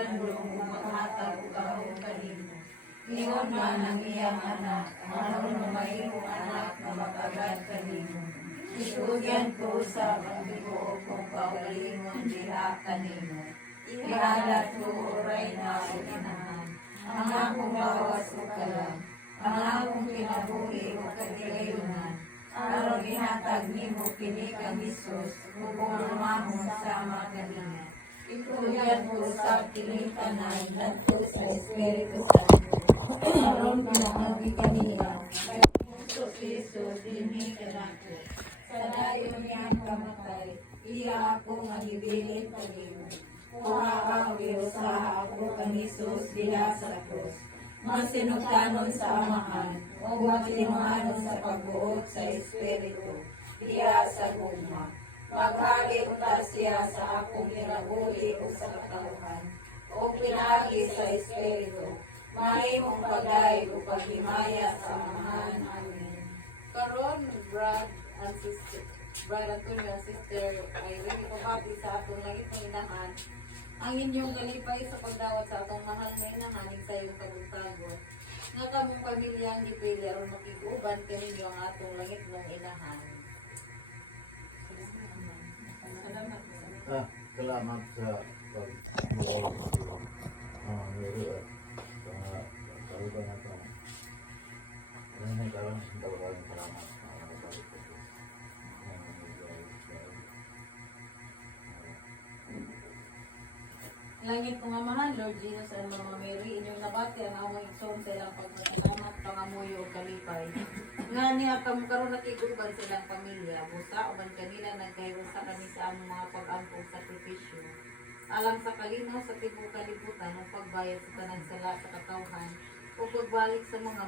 bandong maghatag ug kahon kanimo. Ingon man ang iyang anak, aron mamayong anak na makagad kanimo. Isugyan ko sa pagbigo kung kaugalingon diha kanimo. Ihalat ko oray na o inahan, ang akong bawas o kalam, ang akong kinabuhi o katilayunan, aron ihatag nimo kini kang Hesus, ug lumahon sama kanina. Itulyan ko sa kining tanan ngadto sa Espiritu Santo, aron pinangagi kaniya, kay puso si Hesus dinhi kanako. Sa dayon niyang kamatay, iya ako nga hibilin kanimo. Kuha ang biusaha ako kang Hesus diha sa krus. Masinugtanon sa amahan, o magtinuhanon sa pagbuot sa Espiritu, diha sa gugma. Maghali unta siya sa akong kinabuhi o sa katauhan, o pinagi sa Espiritu. Mahimong pagay o paghimaya sa amahan. Amen. Karon, Brad Antonio and Sister Irene, pabati sa atong langit na inahan, ang inyong kalipay sa pagdawat sa atong mahal na inahan, sa iyong kabuntagon. Nga kamong pamilya ang gipili aron makiguban kaninyo ang atong langit ng inahan. Salamat. Salamat sa pag-uwi. Karuban na ito. Ano na karoon sa tawagan, salamat. Langit kong amahan, Lord Jesus and Mama Mary, inyong nabati ang among igsoon sa ilang pagpasalamat, pangamuyo o kalipay. Nga niya karon nakiguban sa ilang pamilya, busa o man kanila nagkayusa kami sa among mga pag-ampong sakripisyo. Alang sa kalinaw sa tibok kalibutan, o pagbayad sa tanang sala sa katawhan, o pagbalik sa mga